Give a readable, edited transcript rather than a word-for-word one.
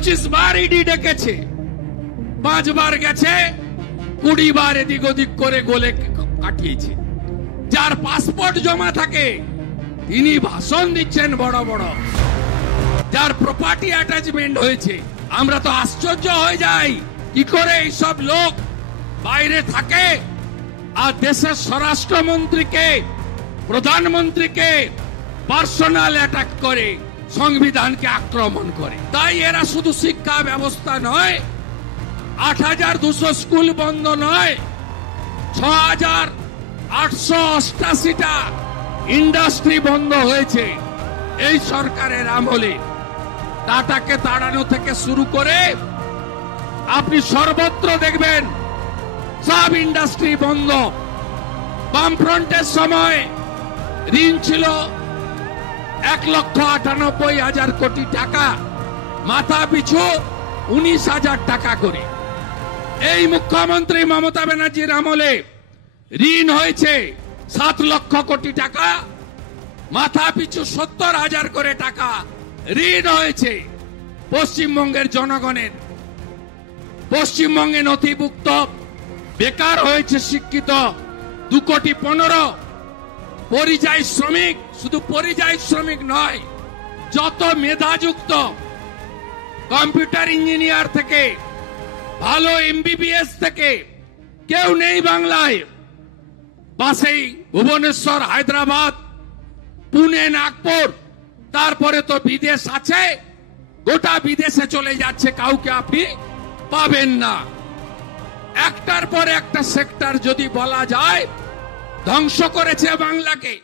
25 বার ED ডেকেছে, 5 বার গেছে, 20 বার এদিক ওদিক করে গোলে কাটিয়েছে। যার পাসপোর্ট জমা থাকে তিনি ভাষণ দিচ্ছেন বড় বড়, যার প্রপার্টি অ্যাটাচমেন্ট হয়েছে। আমরা তো আশ্চর্য হয়ে যাই কি করে এইসব লোক বাইরে থাকে আর দেশের স্বরাষ্ট্রমন্ত্রীকে, প্রধানমন্ত্রীকে পার্সোনাল অ্যাটাক করে, সংবিধানকে আক্রমণ করে। তাই এরা শুধু শিক্ষা ব্যবস্থা নয়, 8,200 স্কুল বন্ধ নয়, 6,888টা ইন্ডাস্ট্রি বন্ধ হয়েছে এই সরকারের আমলে। টাটাকে তাড়ানো থেকে শুরু করে আপনি সর্বত্র দেখবেন সব ইন্ডাস্ট্রি বন্ধ। বামফ্রন্টের সময় ঋণ ছিল 1,98,000 কোটি টাকা, মাথা পিছু 19,000 টাকা করে। এই মুখ্যমন্ত্রী মমতা ব্যানার্জির আমলে ঋণ হয়েছে 7 লক্ষ কোটি টাকা, মাথা পিছু 70,000 করে টাকা ঋণ হয়েছে পশ্চিমবঙ্গের জনগণের। পশ্চিমবঙ্গে নথিভুক্ত বেকার হয়েছে শিক্ষিত 2,15,00,000। পরিযায়ী শ্রমিক, শুধু পরিযায়ী শ্রমিক নয়, যত মেধাযুক্ত কম্পিউটার ইঞ্জিনিয়ার থেকে ভালো MBBS থেকে কেউ নেই বাংলায়। পাশেই ভুবনেশ্বর, হায়দ্রাবাদ, পুনে, নাগপুর, তারপরে তো বিদেশ আছে। গোটা বিদেশে চলে যাচ্ছে, কাউকে আপনি পাবেন না। একটার পর একটা সেক্টর যদি বলা যায় ধ্বংস করেছে বাংলাকে।